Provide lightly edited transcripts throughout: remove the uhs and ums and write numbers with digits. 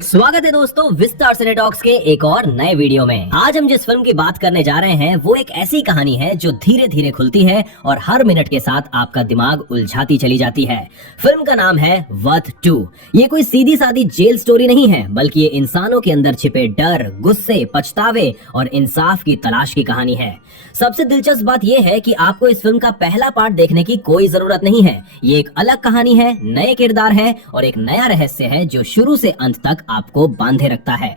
स्वागत है दोस्तों विस्तार सिनेटॉक्स के एक और नए वीडियो में। आज हम जिस फिल्म की बात करने जा रहे हैं वो एक ऐसी कहानी है जो धीरे धीरे खुलती है और हर मिनट के साथ आपका दिमाग उलझाती चली जाती है। फिल्म का नाम है वर्थ 2। ये कोई सीधी सादी जेल स्टोरी नहीं है, बल्कि ये इंसानों के अंदर छिपे डर, गुस्से, पछतावे और इंसाफ की तलाश की कहानी है। सबसे दिलचस्प बात यह है कि आपको इस फिल्म का पहला पार्ट देखने की कोई जरूरत नहीं है। ये एक अलग कहानी है, नए किरदार है और एक नया रहस्य है जो शुरू से अंत तक आपको बांधे रखता है।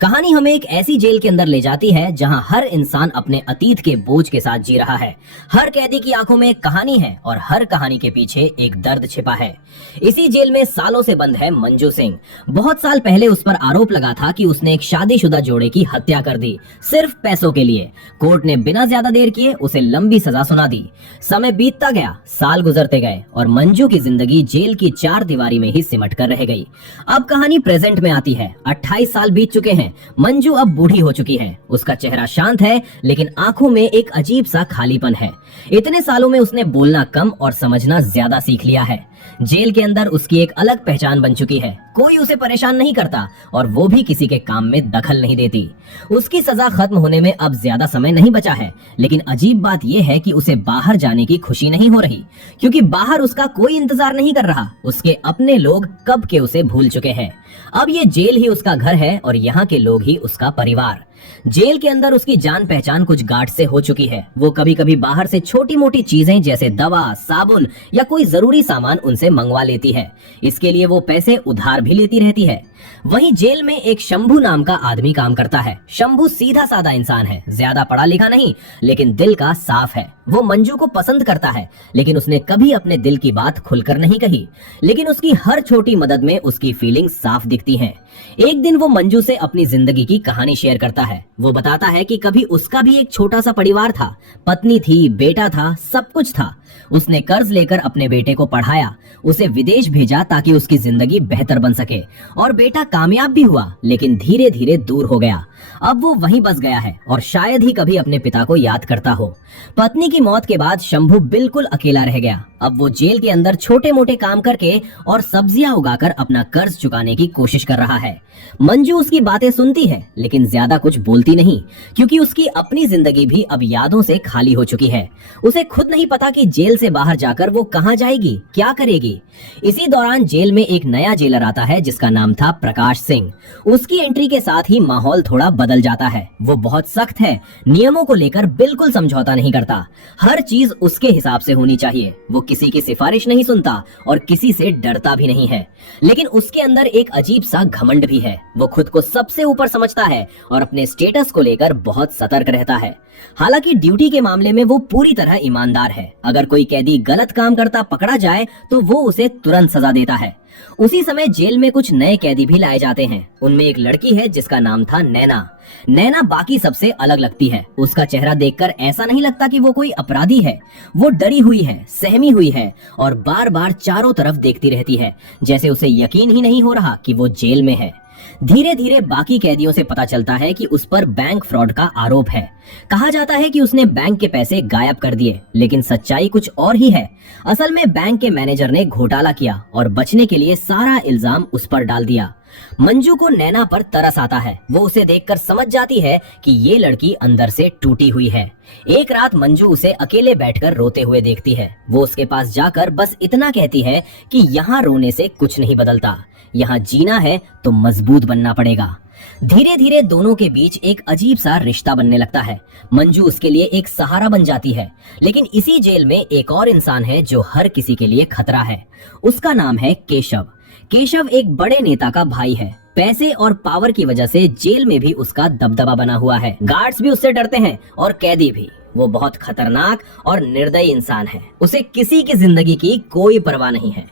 कहानी हमें एक ऐसी जेल के अंदर ले जाती है जहां हर इंसान अपने अतीत के बोझ के साथ जी रहा है। हर कैदी की आंखों में एक कहानी है और हर कहानी के पीछे एक दर्द छिपा है। इसी जेल में सालों से बंद है मंजू सिंह। बहुत साल पहले उस पर आरोप लगा था कि उसने एक शादीशुदा जोड़े की हत्या कर दी, सिर्फ पैसों के लिए। कोर्ट ने बिना ज्यादा देर किए उसे लंबी सजा सुना दी। समय बीतता गया, साल गुजरते गए और मंजू की जिंदगी जेल की चार दीवारी में ही सिमट कर रह गई। अब कहानी प्रेजेंट में आती है। 28 साल बीत चुके हैं। मंजू अब बूढ़ी हो चुकी है। उसका चेहरा शांत है, लेकिन आंखों में एक अजीब सा खालीपन है। इतने सालों में उसने बोलना कम और समझना ज्यादा सीख लिया है। जेल के अंदर उसकी एक अलग पहचान बन चुकी है। कोई उसे परेशान नहीं करता और वो भी किसी के काम में दखल नहीं देती। उसकी सजा खत्म होने में अब ज्यादा समय नहीं बचा है, लेकिन अजीब बात यह है कि उसे बाहर जाने की खुशी नहीं हो रही, क्योंकि बाहर उसका कोई इंतजार नहीं कर रहा। उसके अपने लोग कब के उसे भूल चुके हैं। अब ये जेल ही उसका घर है और यहाँ के लोग ही उसका परिवार। जेल के अंदर उसकी जान पहचान कुछ गार्ड से हो चुकी है। वो कभी कभी बाहर से छोटी मोटी चीजें जैसे दवा, साबुन या कोई जरूरी सामान उनसे मंगवा लेती है। इसके लिए वो पैसे उधार भी लेती रहती है। वहीं जेल में एक शंभू नाम का आदमी काम करता है। शंभू सीधा साधा इंसान है, ज्यादा पढ़ा लिखा नहीं, लेकिन दिल का साफ है। वो मंजू को पसंद करता है, लेकिन उसने कभी अपने दिल की बात खुलकर नहीं कही। लेकिन उसकी हर छोटी मदद में उसकी फीलिंग्स साफ दिखती हैं। एक दिन वो मंजू से अपनी जिंदगी की कहानी शेयर करता है। वो बताता है कि कभी उसका भी एक छोटा सा परिवार था, पत्नी थी, बेटा था, सब कुछ था। उसने कर्ज लेकर अपने बेटे को पढ़ाया, उसे विदेश भेजा ताकि उसकी जिंदगी बेहतर बन सके, और बेटा कामयाब भी हुआ, लेकिन धीरे धीरे दूर हो गया। अब वो वहीं बस गया है और शायद ही कभी अपने पिता को याद करता हो। पत्नी की मौत के बाद शंभू बिल्कुल अकेला रह गया। अब वो जेल के अंदर छोटे मोटे काम करके और सब्जियां उगाकर अपना कर्ज चुकाने की कोशिश कर रहा है। मंजू उसकी बातें सुनती है, लेकिन ज्यादा कुछ बोलती नहीं, क्योंकि उसकी अपनी जिंदगी भी अब यादों से खाली हो चुकी है। उसे खुद नहीं पता कि जेल से बाहर जाकर वो कहां जाएगी, क्या करेगी। इसी दौरान जेल में एक नया जेलर आता है जिसका नाम था प्रकाश सिंह। उसकी एंट्री के साथ ही माहौल थोड़ा बदल जाता है। वो बहुत सख्त है, नियमों को लेकर बिल्कुल समझौता नहीं करता। हर चीज उसके हिसाब से होनी चाहिए। वो किसी की सिफारिश नहीं सुनता और किसी से डरता भी नहीं है। लेकिन उसके अंदर एक अजीब सा घमंड भी है। वो खुद को सबसे ऊपर समझता है और अपने स्टेटस को लेकर बहुत सतर्क रहता है। हालांकि ड्यूटी के मामले में वो पूरी तरह ईमानदार है। अगर कोई कैदी गलत काम करता पकड़ा जाए तो वो उसे तुरंत सजा देता है। उसी समय जेल में कुछ नए कैदी भी लाए जाते हैं। उनमें एक लड़की है जिसका नाम था नैना। नैना बाकी सबसे अलग लगती है। उसका चेहरा देखकर ऐसा नहीं लगता कि वो कोई अपराधी है। वो डरी हुई है, सहमी हुई है और बार बार चारों तरफ देखती रहती है, जैसे उसे यकीन ही नहीं हो रहा कि वो जेल में है। धीरे धीरे बाकी कैदियों से पता चलता है कि उस पर बैंक फ्रॉड का आरोप है। कहा जाता है कि उसने बैंक के पैसे गायब कर दिए, लेकिन सच्चाई कुछ और ही है। असल में बैंक के मैनेजर ने घोटाला किया और बचने के लिए सारा इल्जाम उस पर डाल दिया। मंजू को नैना पर तरस आता है। वो उसे देखकर समझ जाती है कि ये लड़की अंदर से टूटी हुई है। एक रात मंजू उसे अकेले बैठकर रोते हुए देखती है। वो उसके पास जाकर बस इतना कहती है कि यहाँ रोने से कुछ नहीं बदलता, यहाँ जीना है तो मजबूत बनना पड़ेगा। धीरे धीरे दोनों के बीच एक अजीब सा रिश्ता बनने लगता है। मंजू उसके लिए एक सहारा बन जाती है। लेकिन इसी जेल में एक और इंसान है जो हर किसी के लिए खतरा है। उसका नाम है केशव। केशव एक बड़े नेता का भाई है। पैसे और पावर की वजह से जेल में भी उसका दबदबा बना हुआ है। गार्ड्स भी उससे डरते हैं और कैदी भी। वो बहुत खतरनाक और निर्दयी इंसान है। उसे किसी की जिंदगी की कोई परवाह नहीं है।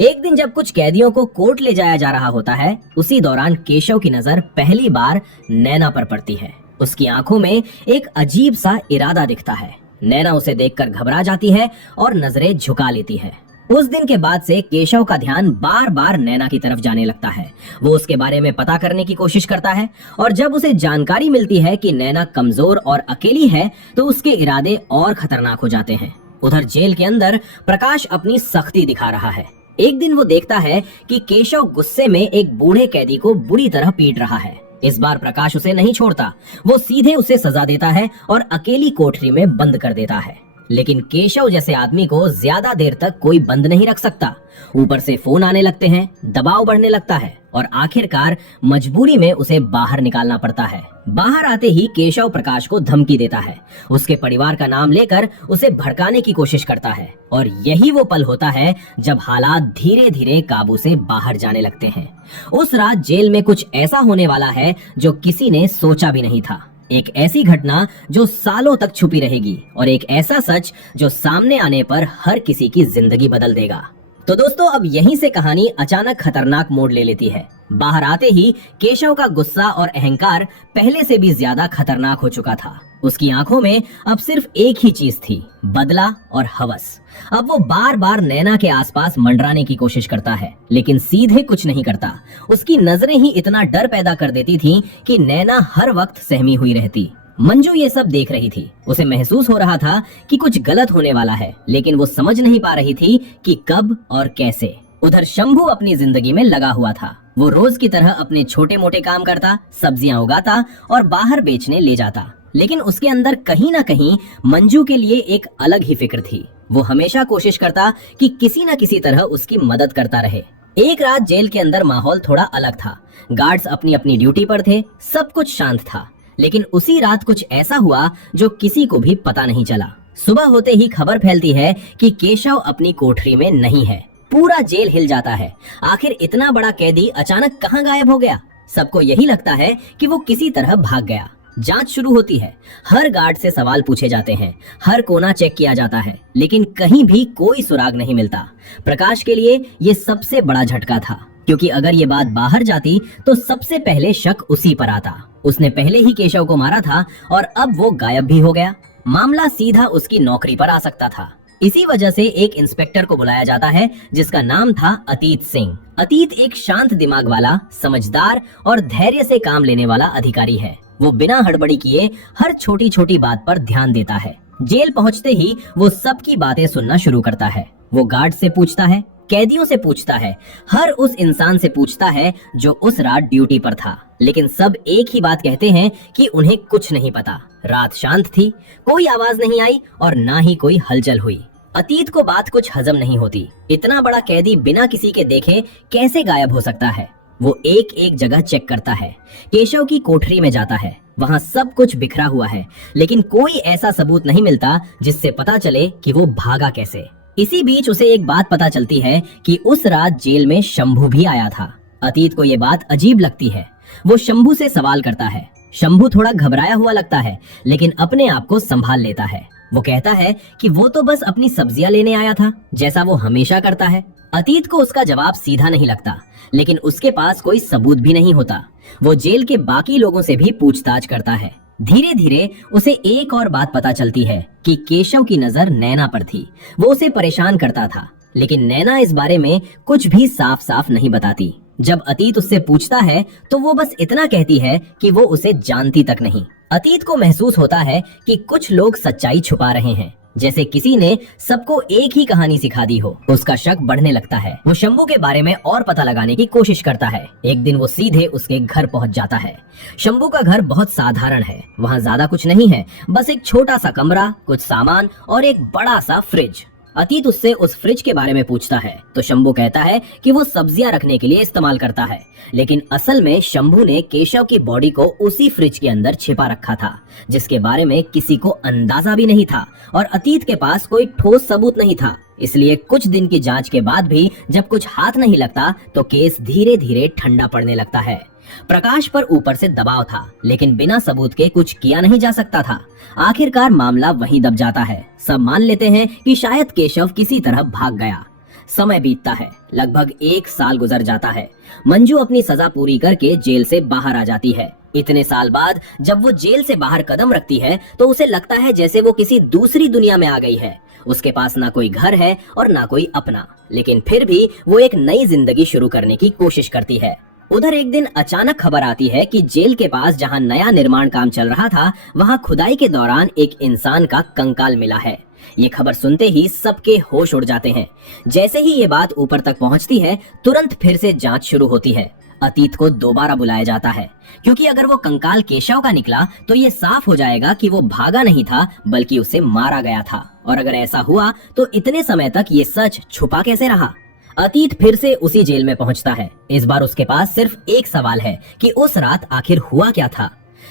एक दिन जब कुछ कैदियों को कोर्ट ले जाया जा रहा होता है, उसी दौरान केशव की नजर पहली बार नैना पर पड़ती है। उसकी आंखों में एक अजीब सा इरादा दिखता है। नैना उसे देखकर घबरा जाती है और नजरें झुका लेती है। उस दिन के बाद से केशव का ध्यान बार बार नैना की तरफ जाने लगता है। वो उसके बारे में पता करने की कोशिश करता है और जब उसे जानकारी मिलती है कि नैना कमजोर और अकेली है तो उसके इरादे और खतरनाक हो जाते हैं। उधर जेल के अंदर प्रकाश अपनी सख्ती दिखा रहा है। एक दिन वो देखता है कि केशव गुस्से में एक बूढ़े कैदी को बुरी तरह पीट रहा है। इस बार प्रकाश उसे नहीं छोड़ता। वो सीधे उसे सजा देता है और अकेली कोठरी में बंद कर देता है। लेकिन केशव जैसे आदमी को ज्यादा देर तक कोई बंद नहीं रख सकता। ऊपर से फोन आने लगते हैं, दबाव बढ़ने लगता है और आखिरकार मजबूरी में उसे बाहर निकालना पड़ता है। बाहर आते ही केशव प्रकाश को धमकी देता है। उसके परिवार का नाम लेकर उसे भड़काने की कोशिश करता है और यही वो पल होता है जब हालात धीरे धीरे काबू से बाहर जाने लगते हैं। उस रात जेल में कुछ ऐसा होने वाला है जो किसी ने सोचा भी नहीं था। एक ऐसी घटना जो सालों तक छुपी रहेगी और एक ऐसा सच जो सामने आने पर हर किसी की जिंदगी बदल देगा। तो दोस्तों, अब यहीं से कहानी अचानक खतरनाक मोड़ ले लेती है। बाहर आते ही केशव का गुस्सा और अहंकार पहले से भी ज्यादा खतरनाक हो चुका था। उसकी आंखों में अब सिर्फ एक ही चीज थी, बदला और हवस। अब वो बार बार नैना के आसपास मंडराने की कोशिश करता है, लेकिन सीधे कुछ नहीं करता। उसकी नजरें ही इतना डर पैदा कर देती थीं कि नैना हर वक्त सहमी हुई रहती। मंजू ये सब देख रही थी। उसे महसूस हो रहा था कि कुछ गलत होने वाला है, लेकिन वो समझ नहीं पा रही थी कि कब और कैसे। उधर शंभू अपनी जिंदगी में लगा हुआ था। वो रोज की तरह अपने छोटे मोटे काम करता, सब्जियां उगाता और बाहर बेचने ले जाता। लेकिन उसके अंदर कहीं ना कहीं मंजू के लिए एक अलग ही फिक्र थी। वो हमेशा कोशिश करता कि किसी न किसी तरह उसकी मदद करता रहे। एक रात जेल के अंदर माहौल थोड़ा अलग था। गार्ड्स अपनी अपनी ड्यूटी पर थे, सब कुछ शांत था। लेकिन उसी रात कुछ ऐसा हुआ जो किसी को भी पता नहीं चला। सुबह होते ही खबर फैलती है कि केशव अपनी कोठरी में नहीं है। पूरा जेल हिल जाता है। आखिर इतना बड़ा कैदी अचानक कहाँ गायब हो गया? सबको यही लगता है कि वो किसी तरह भाग गया। जांच शुरू होती है। हर गार्ड से सवाल पूछे जाते हैं, हर कोना चेक किया जाता है, लेकिन कहीं भी कोई सुराग नहीं मिलता। प्रकाश के लिए ये सबसे बड़ा झटका था, क्योंकि अगर ये बात बाहर जाती तो सबसे पहले शक उसी पर आता। उसने पहले ही केशव को मारा था और अब वो गायब भी हो गया। मामला सीधा उसकी नौकरी पर आ सकता था। इसी वजह से एक इंस्पेक्टर को बुलाया जाता है जिसका नाम था अतीत सिंह। अतीत एक शांत दिमाग वाला, समझदार और धैर्य से काम लेने वाला अधिकारी है। वो बिना हड़बड़ी किए हर छोटी छोटी बात पर ध्यान देता है। जेल पहुंचते ही वो सबकी बातें सुनना शुरू करता है। वो गार्ड से पूछता है, कैदियों से पूछता है, हर उस इंसान से पूछता है जो उस रात ड्यूटी पर था। लेकिन सब एक ही बात कहते हैं कि उन्हें कुछ नहीं पता। रात शांत थी, कोई आवाज नहीं आई और ना ही कोई हलचल हुई। अतीत को बात कुछ हजम नहीं होती। इतना बड़ा कैदी बिना किसी के देखे कैसे गायब हो सकता है? वो एक एक जगह चेक करता है। केशव की कोठरी में जाता है, वहाँ सब कुछ बिखरा हुआ है, लेकिन कोई ऐसा सबूत नहीं मिलता जिससे पता चले कि वो भागा कैसे। इसी बीच उसे एक बात पता चलती है कि उस रात जेल में शंभू भी आया था। अतीत को ये बात अजीब लगती है। वो शंभू से सवाल करता है। शंभू थोड़ा घबराया हुआ लगता है, लेकिन अपने आप को संभाल लेता है। वो कहता है कि वो तो बस अपनी सब्जियां लेने आया था, जैसा वो हमेशा करता है। अतीत को उसका जवाब सीधा नहीं लगता, लेकिन उसके पास कोई सबूत भी नहीं होता। वो जेल के बाकी लोगों से भी पूछताछ करता है। धीरे धीरे उसे एक और बात पता चलती है कि केशव की नजर नैना पर थी। वो उसे परेशान करता था, लेकिन नैना इस बारे में कुछ भी साफ साफ नहीं बताती। जब अतीत उससे पूछता है तो वो बस इतना कहती है कि वो उसे जानती तक नहीं। अतीत को महसूस होता है कि कुछ लोग सच्चाई छुपा रहे हैं, जैसे किसी ने सबको एक ही कहानी सिखा दी हो। उसका शक बढ़ने लगता है। वो शंभू के बारे में और पता लगाने की कोशिश करता है। एक दिन वो सीधे उसके घर पहुंच जाता है। शंभू का घर बहुत साधारण है। वहाँ ज्यादा कुछ नहीं है, बस एक छोटा सा कमरा, कुछ सामान और एक बड़ा सा फ्रिज। अतीत उससे उस फ्रिज के बारे में पूछता है तो शंभू कहता है कि वो सब्जियां रखने के लिए इस्तेमाल करता है, लेकिन असल में शंभू ने केशव की बॉडी को उसी फ्रिज के अंदर छिपा रखा था, जिसके बारे में किसी को अंदाजा भी नहीं था और अतीत के पास कोई ठोस सबूत नहीं था। इसलिए कुछ दिन की जांच के बाद भी जब कुछ हाथ नहीं लगता तो केस धीरे धीरे ठंडा पड़ने लगता है। प्रकाश पर ऊपर से दबाव था, लेकिन बिना सबूत के कुछ किया नहीं जा सकता था। आखिरकार मामला वहीं दब जाता है। सब मान लेते हैं कि शायद केशव किसी तरह भाग गया। समय बीतता है, लगभग 1 साल गुजर जाता है। मंजू अपनी सजा पूरी करके जेल से बाहर आ जाती है। इतने साल बाद जब वो जेल से बाहर कदम रखती है तो उसे लगता है जैसे वो किसी दूसरी दुनिया में आ गई है। उसके पास ना कोई घर है और ना कोई अपना, लेकिन फिर भी वो एक नई जिंदगी शुरू करने की कोशिश करती है। उधर एक दिन अचानक खबर आती है कि जेल के पास जहां नया निर्माण काम चल रहा था, वहां खुदाई के दौरान एक इंसान का कंकाल मिला है। ये खबर सुनते ही सबके होश उड़ जाते हैं। जैसे ही ये बात ऊपर तक पहुंचती है, तुरंत फिर से जांच शुरू होती है। अतीत को दोबारा बुलाया जाता है, क्योंकि अगर वो कंकाल केशव का निकला तो ये साफ हो जाएगा कि वो भागा नहीं था बल्कि उसे मारा गया था। और अगर ऐसा हुआ तो इतने समय तक ये सच छुपा कैसे रहा। अतीत फिर से उसी जेल में पहुंचता है। इस बार उसके पास सिर्फ एक सवाल है कि उस रात आखिर हुआ क्या था।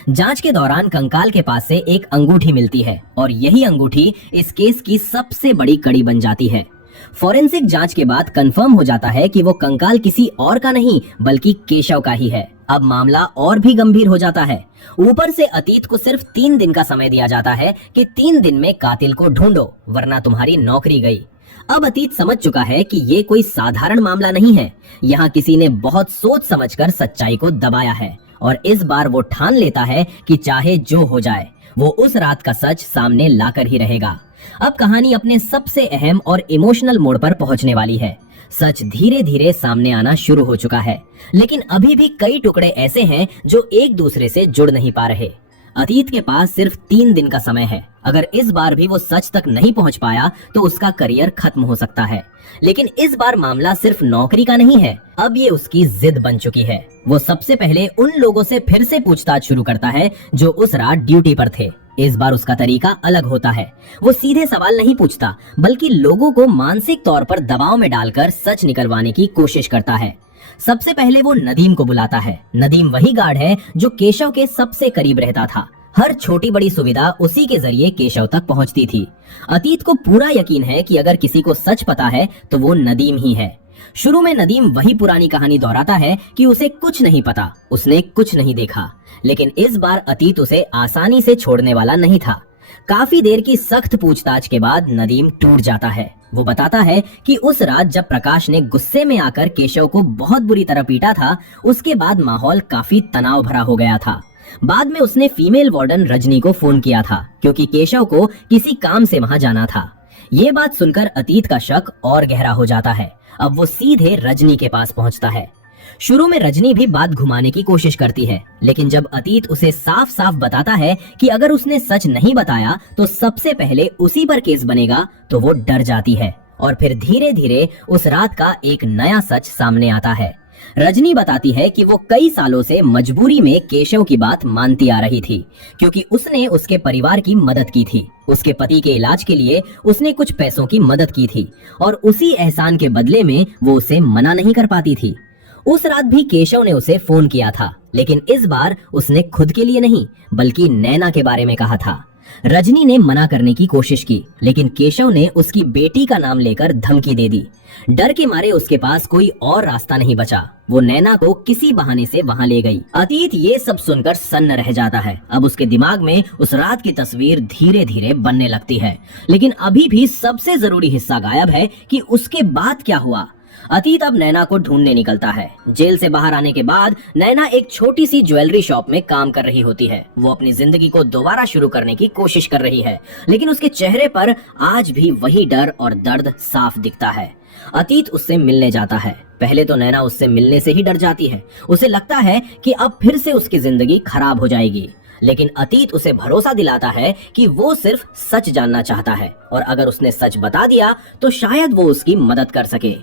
जांच के दौरान कंकाल के पास से एक अंगूठी मिलती है और यही अंगूठी इस केस की सबसे बड़ी कड़ी बन जाती है। फोरेंसिक जांच के बाद कंफर्म हो जाता है कि वो कंकाल किसी और का नहीं बल्कि केशव का ही है। अब मामला और भी गंभीर हो जाता है। ऊपर से अतीत को सिर्फ 3 दिन का समय दिया जाता है कि 3 दिन में कातिल को ढूंढो वरना तुम्हारी नौकरी गई। अब अतीत समझ चुका है कि ये कोई साधारण मामला नहीं है। यहाँ किसी ने बहुत सोच समझकर सच्चाई को दबाया है और इस बार वो ठान लेता है कि चाहे जो हो जाए वो उस रात का सच सामने लाकर ही रहेगा। अब कहानी अपने सबसे अहम और इमोशनल मोड़ पर पहुंचने वाली है। सच धीरे धीरे सामने आना शुरू हो चुका है, लेकिन अभी भी कई टुकड़े ऐसे हैं जो एक दूसरे से जुड़ नहीं पा रहे। अतीत के पास सिर्फ 3 दिन का समय है। अगर इस बार भी वो सच तक नहीं पहुंच पाया तो उसका करियर खत्म हो सकता है। लेकिन इस बार मामला सिर्फ नौकरी का नहीं है, अब ये उसकी जिद बन चुकी है। वो सबसे पहले उन लोगों से फिर से पूछताछ शुरू करता है जो उस रात ड्यूटी पर थे। इस बार उसका तरीका अलग होता है। वो सीधे सवाल नहीं पूछता बल्कि लोगों को मानसिक तौर पर दबाव में डालकर सच निकलवाने की कोशिश करता है। सबसे पहले वो नदीम को बुलाता है। नदीम वही गार्ड है जो केशव के सबसे करीब रहता था। हर छोटी बड़ी सुविधा उसी के जरिए केशव तक पहुंचती थी। अतीत को पूरा यकीन है कि अगर किसी को सच पता है तो वो नदीम ही है। शुरू में नदीम वही पुरानी कहानी दोहराता है कि उसे कुछ नहीं पता, उसने कुछ नहीं देखा। लेकिन इस बार अतीत उसे आसानी से छोड़ने वाला नहीं था। काफी देर की सख्त पूछताछ के बाद नदीम टूट जाता है। वो बताता है कि उस रात जब प्रकाश ने गुस्से में आकर केशव को बहुत बुरी तरह पीटा था, उसके बाद माहौल काफी तनाव भरा हो गया था। बाद में उसने फीमेल वार्डन रजनी को फोन किया था क्योंकि केशव को किसी काम से वहां जाना था। ये बात सुनकर अतीत का शक और गहरा हो जाता है। अब वो सीधे रजनी के पास पहुंचता है। शुरू में रजनी भी बात घुमाने की कोशिश करती है, लेकिन जब अतीत उसे साफ साफ बताता है कि अगर उसने सच नहीं बताया तो सबसे पहले उसी पर केस बनेगा, तो वो डर जाती है और फिर धीरे धीरे उस रात का एक नया सच सामने आता है। रजनी बताती है कि वो कई सालों से मजबूरी में केशव की बात मानती आ रही थी, क्योंकि उसने उसके परिवार की मदद की थी। उसके पति के इलाज के लिए उसने कुछ पैसों की मदद की थी और उसी एहसान के बदले में वो उसे मना नहीं कर पाती थी। उस रात भी केशव ने उसे फोन किया था, लेकिन इस बार उसने खुद के लिए नहीं बल्कि नैना के बारे में कहा था। रजनी ने मना करने की कोशिश की, लेकिन केशव ने उसकी बेटी का नाम लेकर धमकी दे दी। डर के मारे उसके पास कोई और रास्ता नहीं बचा। वो नैना को किसी बहाने से वहां ले गई। अतीत ये सब सुनकर सन्न रह जाता है। अब उसके दिमाग में उस रात की तस्वीर धीरे धीरे बनने लगती है, लेकिन अभी भी सबसे जरूरी हिस्सा गायब है कि उसके बाद क्या हुआ। अतीत अब नैना को ढूंढने निकलता है। जेल से बाहर आने के बाद नैना एक छोटी सी ज्वेलरी शॉप में काम कर रही होती है। वो अपनी जिंदगी को दोबारा शुरू करने की कोशिश कर रही है, लेकिन उसके चेहरे पर आज भी वही डर और दर्द साफ दिखता है। अतीत उससे मिलने जाता है। पहले तो नैना उससे मिलने से ही डर जाती है। उसे लगता है कि अब फिर से उसकी जिंदगी खराब हो जाएगी, लेकिन अतीत उसे भरोसा दिलाता है कि वो सिर्फ सच जानना चाहता है और अगर उसने सच बता दिया तो शायद वो उसकी मदद कर सके।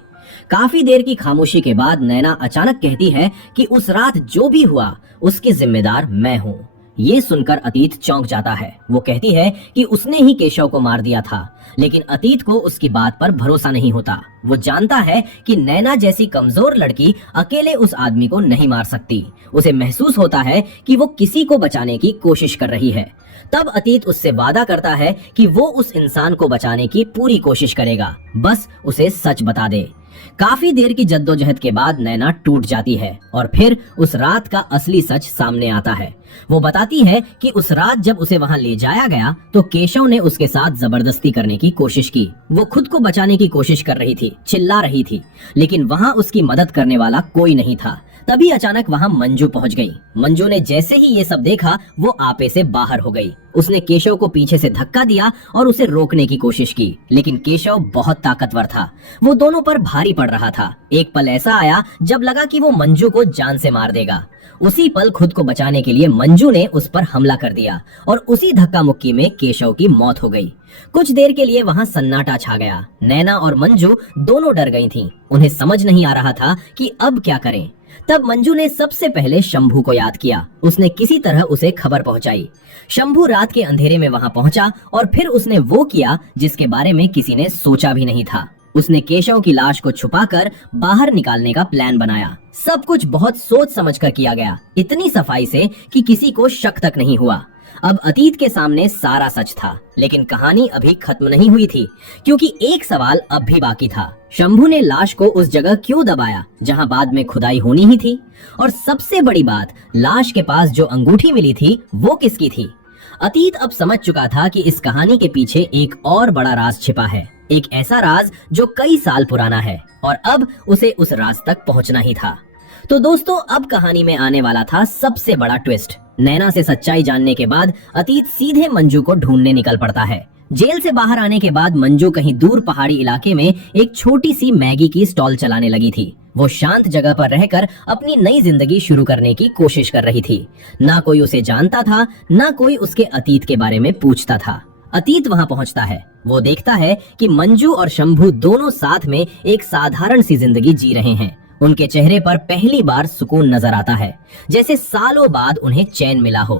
काफी देर की खामोशी के बाद नैना अचानक कहती है कि उस रात जो भी हुआ उसकी जिम्मेदार मैं हूँ। ये सुनकर अतीत चौंक जाता है। वो कहती है कि उसने ही केशव को मार दिया था, लेकिन अतीत को उसकी बात पर भरोसा नहीं होता। वो जानता है कि नैना जैसी कमजोर लड़की अकेले उस आदमी को नहीं मार सकती। उसे महसूस होता है कि वो किसी को बचाने की कोशिश कर रही है। तब अतीत उससे वादा करता है कि वो उस इंसान को बचाने की पूरी कोशिश करेगा, बस उसे सच बता दे। काफी देर की जद्दोजहद के बाद नैना टूट जाती है और फिर उस रात का असली सच सामने आता है। वो बताती है कि उस रात जब उसे वहां ले जाया गया तो केशव ने उसके साथ जबरदस्ती करने की कोशिश की। वो खुद को बचाने की कोशिश कर रही थी, चिल्ला रही थी, लेकिन वहां उसकी मदद करने वाला कोई नहीं था। तभी अचानक वहाँ मंजू पहुँच गई। मंजू ने जैसे ही ये सब देखा वो आपे से बाहर हो गई। उसने केशव को पीछे से धक्का दिया और उसे रोकने की कोशिश की, लेकिन केशव बहुत ताकतवर था। वो दोनों पर भारी पड़ रहा था। एक पल ऐसा आया जब लगा कि वो मंजू को जान से मार देगा। उसी पल खुद को बचाने के लिए मंजू ने उस पर हमला कर दिया और उसी धक्का मुक्की में केशव की मौत हो गई। कुछ देर के लिए वहाँ सन्नाटा छा गया। नैना और मंजू दोनों डर गई थीं। उन्हें समझ नहीं आ रहा था कि अब क्या करें। तब मंजू ने सबसे पहले शंभू को याद किया। उसने किसी तरह उसे खबर पहुंचाई। शंभू रात के अंधेरे में वहां पहुंचा और फिर उसने वो किया जिसके बारे में किसी ने सोचा भी नहीं था। उसने केशव की लाश को छुपाकर बाहर निकालने का प्लान बनाया। सब कुछ बहुत सोच समझकर किया गया, इतनी सफाई से कि किसी को शक तक नहीं हुआ। अब अतीत के सामने सारा सच था, लेकिन कहानी अभी खत्म नहीं हुई थी, क्योंकि एक सवाल अब भी बाकी था। शंभू ने लाश को उस जगह क्यों दबाया जहां बाद में खुदाई होनी ही थी? और सबसे बड़ी बात, लाश के पास जो अंगूठी मिली थी वो किसकी थी? अतीत अब समझ चुका था कि इस कहानी के पीछे एक और बड़ा राज छिपा है, एक ऐसा राज जो कई साल पुराना है और अब उसे उस राज तक पहुंचना ही था। तो दोस्तों, अब कहानी में आने वाला था सबसे बड़ा ट्विस्ट। नैना से सच्चाई जानने के बाद अतीत सीधे मंजू को ढूंढने निकल पड़ता है। जेल से बाहर आने के बाद मंजू कहीं दूर पहाड़ी इलाके में एक छोटी सी मैगी की स्टॉल चलाने लगी थी। वो शांत जगह पर रहकर अपनी नई जिंदगी शुरू करने की कोशिश कर रही थी। ना कोई उसे जानता था, ना कोई उसके अतीत के बारे में पूछता था। अतीत वहां पहुंचता है। वो देखता है कि मंजू और शंभू दोनों साथ में एक साधारण सी जिंदगी जी रहे हैं। उनके चेहरे पर पहली बार सुकून नजर आता है, जैसे सालों बाद उन्हें चैन मिला हो।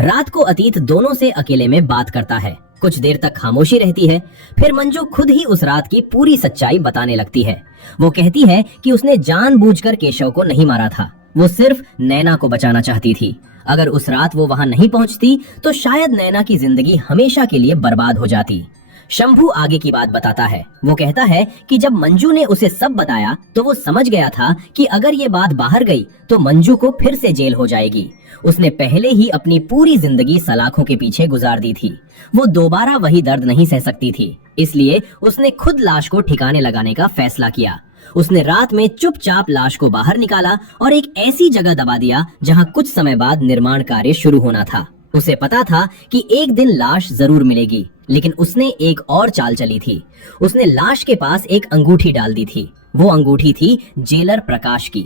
रात को अतीत दोनों से अकेले में बात करता है। कुछ देर तक खामोशी रहती है, फिर मंजू खुद ही उस रात की पूरी सच्चाई बताने लगती है। वो कहती है कि उसने जानबूझकर केशव को नहीं मारा था, वो सिर्फ नैना को बचाना चाहती थी। अगर उस रात वो वहां नहीं पहुंचती तो शायद नैना की जिंदगी हमेशा के लिए बर्बाद हो जाती। शंभू आगे की बात बताता है। वो कहता है कि जब मंजू ने उसे सब बताया तो वो समझ गया था कि अगर ये बात बाहर गई तो मंजू को फिर से जेल हो जाएगी। उसने पहले ही अपनी पूरी जिंदगी सलाखों के पीछे गुजार दी थी। वो दोबारा वही दर्द नहीं सह सकती थी, इसलिए उसने खुद लाश को ठिकाने लगाने का फैसला किया। उसने रात में चुपचाप लाश को बाहर निकाला और एक ऐसी जगह दबा दिया जहां कुछ समय बाद निर्माण कार्य शुरू होना था। उसे पता था कि एक दिन लाश जरूर मिलेगी, लेकिन उसने एक और चाल चली थी। उसने लाश के पास एक अंगूठी डाल दी थी। वो अंगूठी थी जेलर प्रकाश की।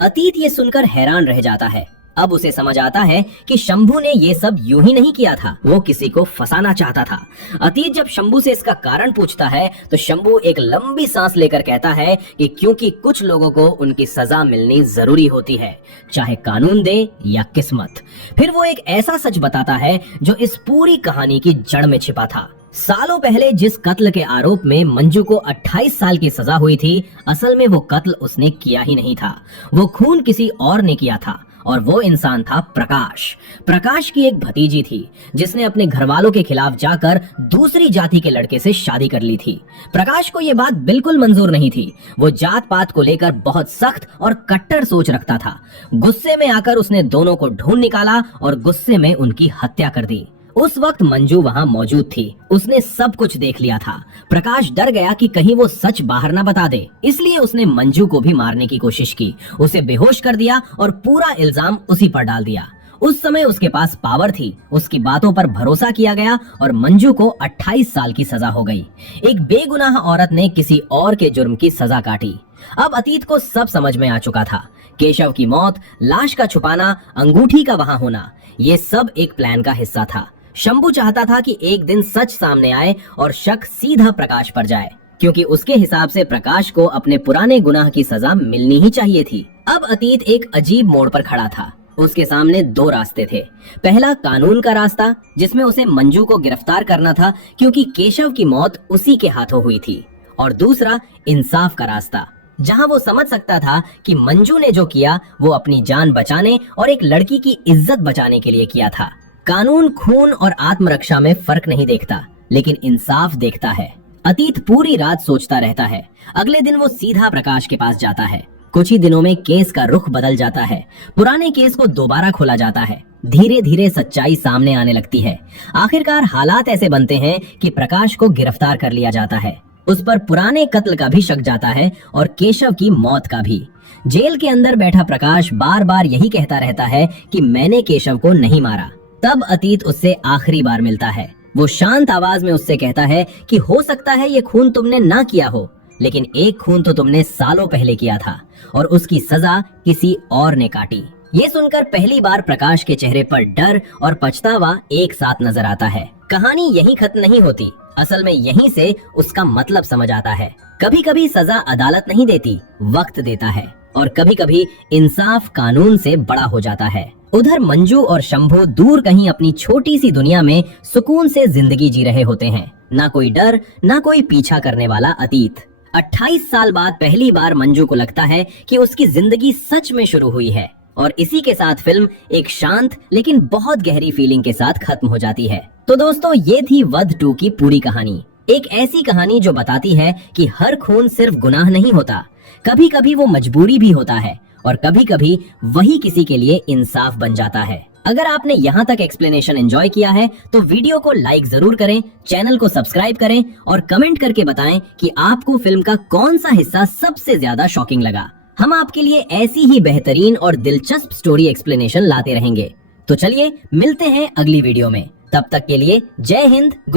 अतीत ये सुनकर हैरान रह जाता है। अब उसे समझ आता है कि शंभू ने ये सब यूं ही नहीं किया था, वो किसी को फंसाना चाहता था। अतीत जब शंभू से इसका कारण पूछता है तो शंभू एक लंबी सांस लेकर कहता है कि क्योंकि कुछ लोगों को उनकी सजा मिलनी जरूरी होती है, चाहे कानून दे या किस्मत। फिर वो एक ऐसा सच बताता है जो इस पूरी कहानी की जड़ में छिपा था। सालों पहले जिस कत्ल के आरोप में मंजू को 28 साल की सजा हुई थी, असल में वो कत्ल उसने किया ही नहीं था। वो खून किसी और ने किया था और वो इंसान था प्रकाश। प्रकाश की एक भतीजी थी जिसने अपने घर वालों के खिलाफ जाकर दूसरी जाति के लड़के से शादी कर ली थी। प्रकाश को ये बात बिल्कुल मंजूर नहीं थी। वो जात पात को लेकर बहुत सख्त और कट्टर सोच रखता था। गुस्से में आकर उसने दोनों को ढूंढ निकाला और गुस्से में उनकी हत्या कर दी। उस वक्त मंजू वहां मौजूद थी। उसने सब कुछ देख लिया था। प्रकाश डर गया कि कहीं वो सच बाहर ना बता दे, इसलिए उसने मंजू को भी मारने की कोशिश की। उसे बेहोश कर दिया और पूरा इल्जाम उसी पर डाल दिया। उस समय उसके पास पावर थी, उसकी बातों पर भरोसा किया गया और मंजू को 28 साल की सजा हो गई। एक बेगुनाह औरत ने किसी और के जुर्म की सजा काटी। अब अतीत को सब समझ में आ चुका था। केशव की मौत, लाश का छुपाना, अंगूठी का वहां होना, ये सब एक प्लान का हिस्सा था। शंभू चाहता था कि एक दिन सच सामने आए और शक सीधा प्रकाश पर जाए, क्योंकि उसके हिसाब से प्रकाश को अपने पुराने गुनाह की सजा मिलनी ही चाहिए थी। अब अतीत एक अजीब मोड़ पर खड़ा था। उसके सामने दो रास्ते थे। पहला कानून का रास्ता, जिसमें उसे मंजू को गिरफ्तार करना था क्योंकि केशव की मौत उसी के हाथों हुई थी। और दूसरा इंसाफ का रास्ता, जहां वो समझ सकता था कि मंजू ने जो किया वो अपनी जान बचाने और एक लड़की की इज्जत बचाने के लिए किया था। कानून खून और आत्मरक्षा में फर्क नहीं देखता, लेकिन इंसाफ देखता है। अतीत पूरी रात सोचता रहता है। अगले दिन वो सीधा प्रकाश के पास जाता है। कुछ ही दिनों में केस का रुख बदल जाता है। पुराने केस को दोबारा खोला जाता है। धीरे धीरे सच्चाई सामने आने लगती है। आखिरकार हालात ऐसे बनते हैं कि प्रकाश को गिरफ्तार कर लिया जाता है। उस पर पुराने कत्ल का भी शक जाता है और केशव की मौत का भी। जेल के अंदर बैठा प्रकाश बार बार यही कहता रहता है कि मैंने केशव को नहीं मारा। तब अतीत उससे आखिरी बार मिलता है। वो शांत आवाज में उससे कहता है कि हो सकता है ये खून तुमने ना किया हो, लेकिन एक खून तो तुमने सालों पहले किया था और उसकी सजा किसी और ने काटी। ये सुनकर पहली बार प्रकाश के चेहरे पर डर और पछतावा एक साथ नजर आता है। कहानी यहीं खत्म नहीं होती, असल में यहीं से उसका मतलब समझ आता है। कभी कभी सजा अदालत नहीं देती, वक्त देता है, और कभी कभी इंसाफ कानून से बड़ा हो जाता है। उधर मंजू और शंभू दूर कहीं अपनी छोटी सी दुनिया में सुकून से जिंदगी जी रहे होते हैं। ना कोई डर, ना कोई पीछा करने वाला अतीत। 28 साल बाद पहली बार मंजू को लगता है कि उसकी जिंदगी सच में शुरू हुई है, और इसी के साथ फिल्म एक शांत लेकिन बहुत गहरी फीलिंग के साथ खत्म हो जाती है। तो दोस्तों, ये थी वध 2 की पूरी कहानी। एक ऐसी कहानी जो बताती है कि हर खून सिर्फ गुनाह नहीं होता, कभी कभी वो मजबूरी भी होता है, और कभी कभी वही किसी के लिए इंसाफ बन जाता है। अगर आपने यहाँ तक एक्सप्लेनेशन एंजॉय किया है तो वीडियो को लाइक जरूर करें, चैनल को सब्सक्राइब करें और कमेंट करके बताएं कि आपको फिल्म का कौन सा हिस्सा सबसे ज्यादा शॉकिंग लगा। हम आपके लिए ऐसी ही बेहतरीन और दिलचस्प स्टोरी एक्सप्लेनेशन लाते रहेंगे। तो चलिए मिलते हैं अगली वीडियो में, तब तक के लिए जय हिंद। गुड